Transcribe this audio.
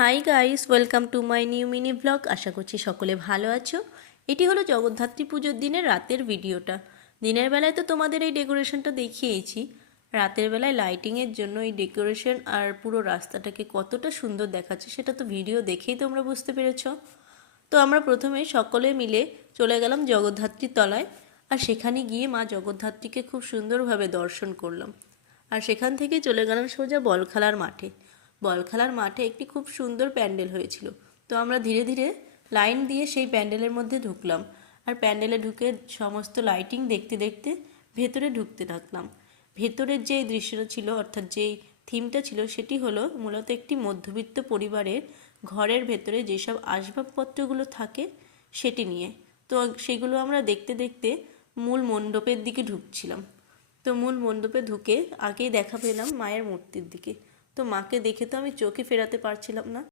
High guys, welcome to my new mini blog. আশা করছি সকলে ভালো আছো। এটি হলো জগদ্ধাত্রী পুজোর দিনের রাতের ভিডিওটা। দিনের বেলায় তো তোমাদের এই ডেকোরেশনটা দেখিয়েছি, রাতের বেলায় লাইটিংয়ের জন্য এই ডেকোরেশন আর পুরো রাস্তাটাকে কতটা সুন্দর দেখাচ্ছে সেটা তো ভিডিও দেখেই তোমরা বুঝতে পেরেছো। তো আমরা প্রথমে সকলে মিলে চলে গেলাম জগদ্ধাত্রীর তলায়, আর সেখানে গিয়ে মা জগদ্ধাত্রীকে খুব সুন্দরভাবে দর্শন করলাম। আর সেখান থেকে চলে গেলাম সোজা বল খেলার মাঠে। বল খেলার মাঠে একটি খুব সুন্দর প্যান্ডেল হয়েছিল। তো আমরা ধীরে ধীরে লাইন দিয়ে সেই প্যান্ডেলের মধ্যে ঢুকলাম, আর প্যান্ডেলে ঢুকে সমস্ত লাইটিং দেখতে দেখতে ভেতরে ঢুকতে থাকলাম। ভেতরের যে দৃশ্যটা ছিল, অর্থাৎ যেই থিমটা ছিল, সেটি হলো মূলত একটি মধ্যবিত্ত পরিবারের ঘরের ভেতরে যেসব আসবাবপত্রগুলো থাকে সেটি নিয়ে। তো সেগুলো আমরা দেখতে দেখতে মূল মণ্ডপের দিকে ঢুকছিলাম। তো মূল মণ্ডপে ঢুকে আগেই দেখা পেলাম মায়ের মূর্তির দিকে। তো মাকে দেখে তো আমি চোখে ফেরাতে পারছিলাম না।